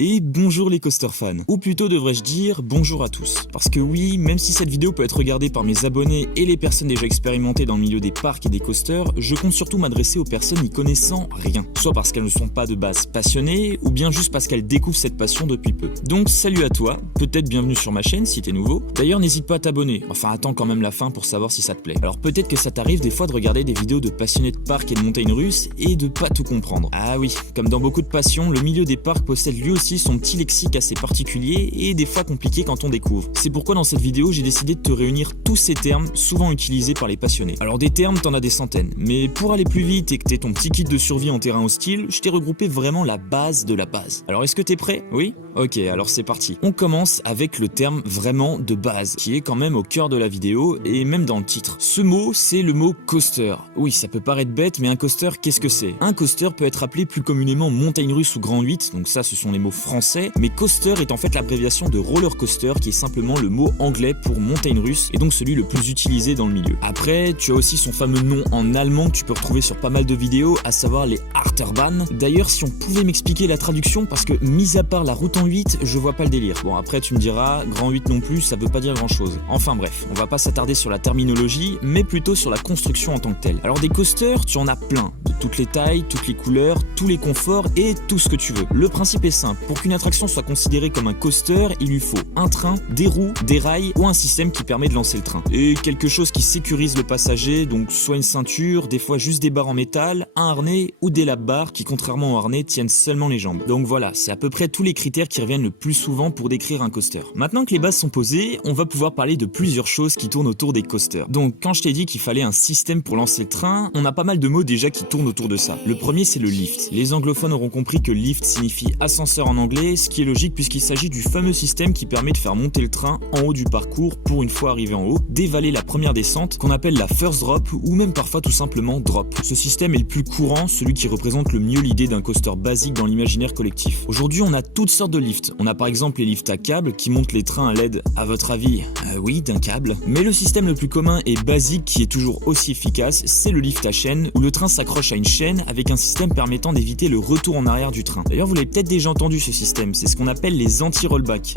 Et bonjour les coaster fans, ou plutôt devrais-je dire bonjour à tous. Parce que oui, même si cette vidéo peut être regardée par mes abonnés et les personnes déjà expérimentées dans le milieu des parcs et des coasters, je compte surtout m'adresser aux personnes n'y connaissant rien. Soit parce qu'elles ne sont pas de base passionnées, ou bien juste parce qu'elles découvrent cette passion depuis peu. Donc salut à toi, peut-être bienvenue sur ma chaîne si t'es nouveau. D'ailleurs n'hésite pas à t'abonner, enfin attends quand même la fin pour savoir si ça te plaît. Alors peut-être que ça t'arrive des fois de regarder des vidéos de passionnés de parcs et de montagnes russes et de pas tout comprendre. Ah oui, comme dans beaucoup de passions, le milieu des parcs possède lui aussi son petit lexique assez particulier et des fois compliqué quand on découvre. C'est pourquoi dans cette vidéo j'ai décidé de te réunir tous ces termes souvent utilisés par les passionnés. Alors des termes t'en as des centaines, mais pour aller plus vite et que t'aies ton petit kit de survie en terrain hostile, je t'ai regroupé vraiment la base de la base. Alors est-ce que t'es prêt? Oui? Ok, alors c'est parti. On commence avec le terme vraiment de base, qui est quand même au cœur de la vidéo et même dans le titre. Ce mot, c'est le mot coaster. Oui, ça peut paraître bête, mais un coaster, qu'est-ce que c'est? Un coaster peut être appelé plus communément montagne russe ou grand 8, donc ça ce sont les mots français, mais coaster est en fait l'abréviation de roller coaster qui est simplement le mot anglais pour montagne russe et donc celui le plus utilisé dans le milieu. Après, tu as aussi son fameux nom en allemand que tu peux retrouver sur pas mal de vidéos, à savoir les Achterbahn. D'ailleurs, si on pouvait m'expliquer la traduction, parce que mis à part la route en 8, je vois pas le délire. Bon après tu me diras, grand 8 non plus, ça veut pas dire grand chose. Enfin bref, on va pas s'attarder sur la terminologie, mais plutôt sur la construction en tant que telle. Alors des coasters, tu en as plein, de toutes les tailles, toutes les couleurs, tous les conforts et tout ce que tu veux. Le principe est simple, pour qu'une attraction soit considérée comme un coaster, il lui faut un train, des roues, des rails ou un système qui permet de lancer le train. Et quelque chose qui sécurise le passager, donc soit une ceinture, des fois juste des barres en métal, un harnais ou des lap bars qui contrairement au harnais tiennent seulement les jambes. Donc voilà, c'est à peu près tous les critères qui reviennent le plus souvent pour décrire un coaster. Maintenant que les bases sont posées, on va pouvoir parler de plusieurs choses qui tournent autour des coasters. Donc quand je t'ai dit qu'il fallait un système pour lancer le train, on a pas mal de mots déjà qui tournent autour de ça. Le premier c'est le lift. Les anglophones auront compris que lift signifie ascenseur en anglais, ce qui est logique puisqu'il s'agit du fameux système qui permet de faire monter le train en haut du parcours pour une fois arrivé en haut, dévaler la première descente qu'on appelle la first drop ou même parfois tout simplement drop. Ce système est le plus courant, celui qui représente le mieux l'idée d'un coaster basique dans l'imaginaire collectif. Aujourd'hui on a toutes sortes de lifts. On a par exemple les lifts à câble qui montent les trains à l'aide, à votre avis, oui, d'un câble. Mais le système le plus commun et basique qui est toujours aussi efficace, c'est le lift à chaîne où le train s'accroche à une chaîne avec un système permettant d'éviter le retour en arrière du train. D'ailleurs vous l'avez peut-être déjà entendu ce système, c'est ce qu'on appelle les anti-rollback.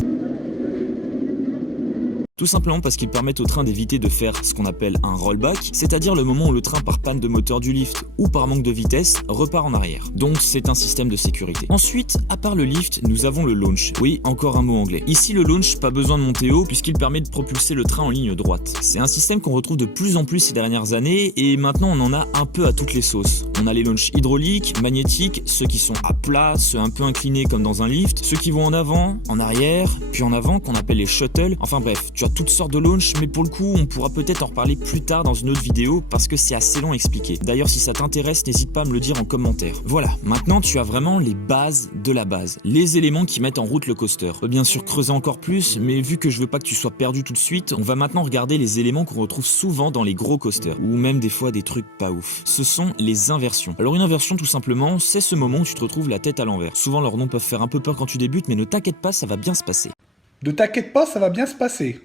Tout simplement parce qu'ils permettent au train d'éviter de faire ce qu'on appelle un rollback, c'est-à-dire le moment où le train par panne de moteur du lift ou par manque de vitesse repart en arrière. Donc c'est un système de sécurité. Ensuite, à part le lift, nous avons le launch. Oui, encore un mot anglais. Ici le launch, pas besoin de monter haut puisqu'il permet de propulser le train en ligne droite. C'est un système qu'on retrouve de plus en plus ces dernières années et maintenant on en a un peu à toutes les sauces. On a les launchs hydrauliques, magnétiques, ceux qui sont à plat, ceux un peu inclinés comme dans un lift, ceux qui vont en avant, en arrière, puis en avant qu'on appelle les shuttles. Enfin bref, tu as toutes sortes de launch, mais pour le coup on pourra peut-être en reparler plus tard dans une autre vidéo parce que c'est assez long à expliquer. D'ailleurs si ça t'intéresse, n'hésite pas à me le dire en commentaire. Voilà, maintenant tu as vraiment les bases de la base, les éléments qui mettent en route le coaster. On peut bien sûr creuser encore plus, mais vu que je veux pas que tu sois perdu tout de suite, on va maintenant regarder les éléments qu'on retrouve souvent dans les gros coasters, ou même des fois des trucs pas ouf. Ce sont les inversions. Alors une inversion tout simplement, c'est ce moment où tu te retrouves la tête à l'envers. Souvent leurs noms peuvent faire un peu peur quand tu débutes, mais ne t'inquiète pas, ça va bien se passer. Ne t'inquiète pas, ça va bien se passer.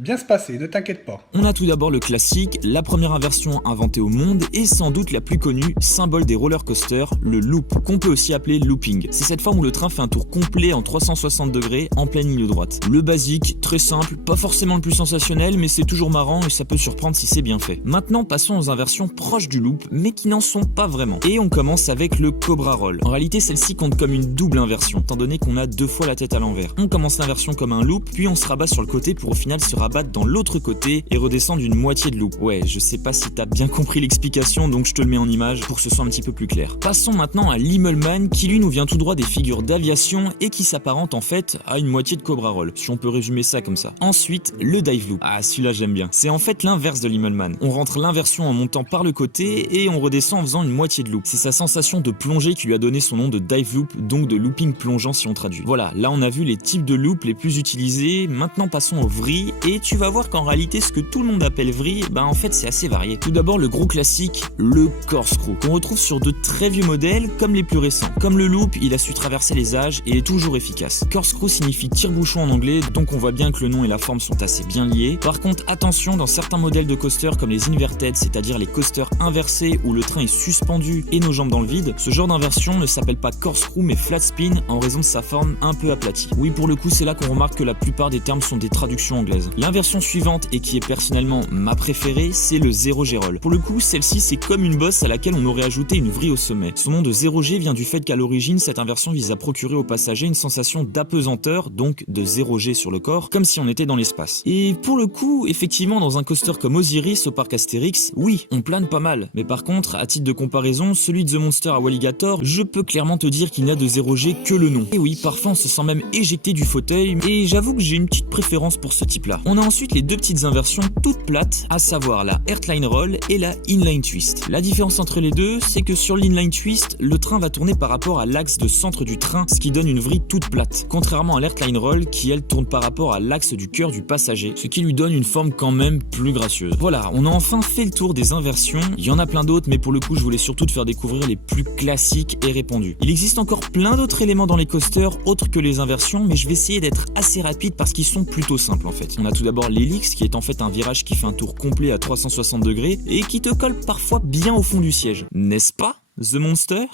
Bien se passer, ne t'inquiète pas. On a tout d'abord le classique, la première inversion inventée au monde et sans doute la plus connue, symbole des roller coasters, le loop, qu'on peut aussi appeler looping. C'est cette forme où le train fait un tour complet en 360 degrés en pleine ligne droite. Le basique, très simple, pas forcément le plus sensationnel, mais c'est toujours marrant et ça peut surprendre si c'est bien fait. Maintenant passons aux inversions proches du loop, mais qui n'en sont pas vraiment. Et on commence avec le Cobra Roll. En réalité celle-ci compte comme une double inversion, étant donné qu'on a deux fois la tête à l'envers. On commence l'inversion comme un loop, puis on se rabat sur le côté pour au final se rabattre dans l'autre côté et redescendre d'une moitié de loop. Ouais, je sais pas si t'as bien compris l'explication, donc je te le mets en image pour que ce soit un petit peu plus clair. Passons maintenant à l'Immelmann qui lui nous vient tout droit des figures d'aviation et qui s'apparente en fait à une moitié de Cobra Roll, si on peut résumer ça comme ça. Ensuite, le Dive Loop. Ah, celui-là j'aime bien. C'est en fait l'inverse de l'Immelmann. On rentre l'inversion en montant par le côté et on redescend en faisant une moitié de loop. C'est sa sensation de plongée qui lui a donné son nom de Dive Loop, donc de looping plongeant si on traduit. Voilà, là on a vu les types de loop les plus utilisés. Maintenant passons au vrille vrille et tu vas voir qu'en réalité ce que tout le monde appelle vrille, en fait c'est assez varié. Tout d'abord le gros classique, le corkscrew, qu'on retrouve sur de très vieux modèles comme les plus récents. Comme le loop, il a su traverser les âges et est toujours efficace. Corkscrew signifie tire-bouchon en anglais, donc on voit bien que le nom et la forme sont assez bien liés. Par contre attention, dans certains modèles de coasters comme les inverted, c'est-à-dire les coasters inversés où le train est suspendu et nos jambes dans le vide, ce genre d'inversion ne s'appelle pas corkscrew mais flat spin en raison de sa forme un peu aplatie. Oui, pour le coup c'est là qu'on remarque que la plupart des termes sont des traductions anglaises. L'inversion suivante et qui est personnellement ma préférée, c'est le 0G roll. Pour le coup, celle-ci c'est comme une bosse à laquelle on aurait ajouté une vrille au sommet. Son nom de 0G vient du fait qu'à l'origine cette inversion vise à procurer aux passagers une sensation d'apesanteur, donc de 0G sur le corps, comme si on était dans l'espace. Et pour le coup, effectivement dans un coaster comme Osiris au parc Astérix, oui, on plane pas mal. Mais par contre, à titre de comparaison, celui de The Monster à Walligator, je peux clairement te dire qu'il n'a de 0G que le nom. Et oui, parfois on se sent même éjecté du fauteuil, et j'avoue que j'ai une petite préférence pour ce type là. On a ensuite les deux petites inversions toutes plates, à savoir la Heartline Roll et la Inline Twist. La différence entre les deux, c'est que sur l'Inline Twist, le train va tourner par rapport à l'axe de centre du train, ce qui donne une vrille toute plate. Contrairement à l'Heartline Roll qui elle tourne par rapport à l'axe du cœur du passager, ce qui lui donne une forme quand même plus gracieuse. Voilà, on a enfin fait le tour des inversions. Il y en a plein d'autres, mais pour le coup je voulais surtout te faire découvrir les plus classiques et répandus. Il existe encore plein d'autres éléments dans les coasters autres que les inversions, mais je vais essayer d'être assez rapide parce qu'ils sont plutôt simples en fait. On a tout d'abord l'Helix qui est en fait un virage qui fait un tour complet à 360 degrés et qui te colle parfois bien au fond du siège. N'est-ce pas, The Monster ?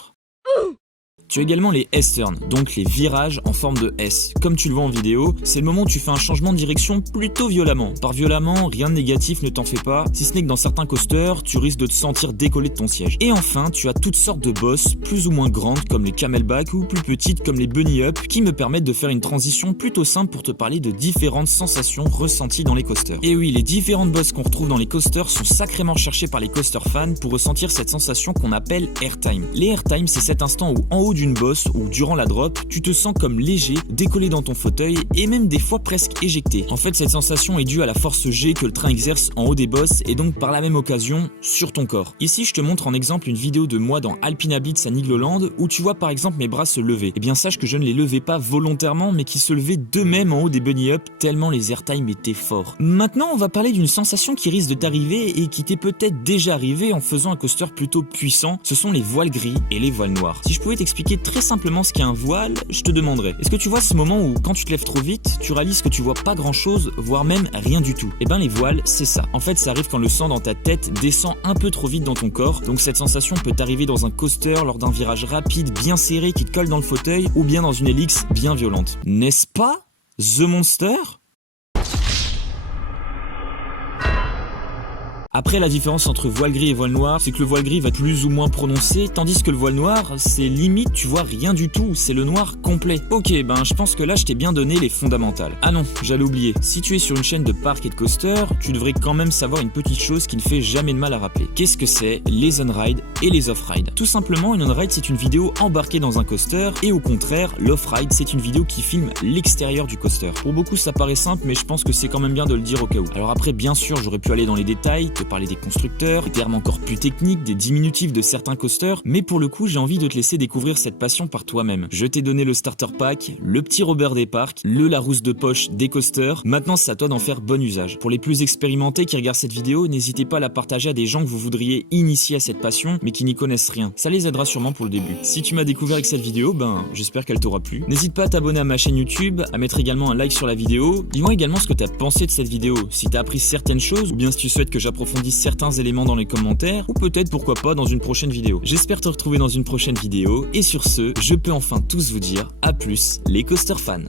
Tu as également les S-turns, donc les virages en forme de S. Comme tu le vois en vidéo, c'est le moment où tu fais un changement de direction plutôt violemment. Par violemment, rien de négatif, ne t'en fais pas, si ce n'est que dans certains coasters, tu risques de te sentir décoller de ton siège. Et enfin, tu as toutes sortes de bosses, plus ou moins grandes comme les camelback ou plus petites comme les bunny up, qui me permettent de faire une transition plutôt simple pour te parler de différentes sensations ressenties dans les coasters. Et oui, les différentes bosses qu'on retrouve dans les coasters sont sacrément recherchées par les coaster fans pour ressentir cette sensation qu'on appelle airtime. Les airtime, c'est cet instant où en haut d'une bosse ou durant la drop, tu te sens comme léger, décollé dans ton fauteuil et même des fois presque éjecté. En fait, cette sensation est due à la force G que le train exerce en haut des bosses et donc par la même occasion sur ton corps. Ici, je te montre en exemple une vidéo de moi dans Alpina Beats à Nigloland où tu vois par exemple mes bras se lever. Et bien sache que je ne les levais pas volontairement mais qui se levaient d'eux-mêmes en haut des bunny up tellement les airtime étaient forts. Maintenant, on va parler d'une sensation qui risque de t'arriver et qui t'est peut-être déjà arrivée en faisant un coaster plutôt puissant. Ce sont les voiles gris et les voiles noires. Si je pouvais t'expliquer très simplement ce qu'est un voile, je te demanderais, est-ce que tu vois ce moment où quand tu te lèves trop vite, tu réalises que tu vois pas grand chose, voire même rien du tout? Et ben les voiles, c'est ça. En fait, ça arrive quand le sang dans ta tête descend un peu trop vite dans ton corps, donc cette sensation peut t'arriver dans un coaster lors d'un virage rapide bien serré qui te colle dans le fauteuil, ou bien dans une Helix bien violente. N'est-ce pas, The Monster ? Après, la différence entre voile gris et voile noir, c'est que le voile gris va être plus ou moins prononcé, tandis que le voile noir, c'est limite, tu vois rien du tout, c'est le noir complet. Ok, je pense que là, je t'ai bien donné les fondamentales. Ah non, j'allais oublier, si tu es sur une chaîne de parcs et de coasters, tu devrais quand même savoir une petite chose qui ne fait jamais de mal à rappeler. Qu'est-ce que c'est les on-ride et les off-ride? Tout simplement, une on-ride, c'est une vidéo embarquée dans un coaster, et au contraire, l'off-ride, c'est une vidéo qui filme l'extérieur du coaster. Pour beaucoup, ça paraît simple, mais je pense que c'est quand même bien de le dire au cas où. Alors après, bien sûr, j'aurais pu aller dans les détails, te parler des constructeurs, des termes encore plus techniques, des diminutifs de certains coasters, mais pour le coup j'ai envie de te laisser découvrir cette passion par toi-même. Je t'ai donné le starter pack, le petit Robert des parcs, le Larousse de poche des coasters, maintenant c'est à toi d'en faire bon usage. Pour les plus expérimentés qui regardent cette vidéo, n'hésitez pas à la partager à des gens que vous voudriez initier à cette passion, mais qui n'y connaissent rien. Ça les aidera sûrement pour le début. Si tu m'as découvert avec cette vidéo, j'espère qu'elle t'aura plu. N'hésite pas à t'abonner à ma chaîne YouTube, à mettre également un like sur la vidéo. Dis-moi également ce que t'as pensé de cette vidéo, si t'as appris certaines choses, ou bien si tu souhaites que j'approfondisse certains éléments dans les commentaires, ou peut-être pourquoi pas dans une prochaine vidéo. J'espère te retrouver dans une prochaine vidéo, et sur ce, je peux enfin tous vous dire à plus les coaster fans.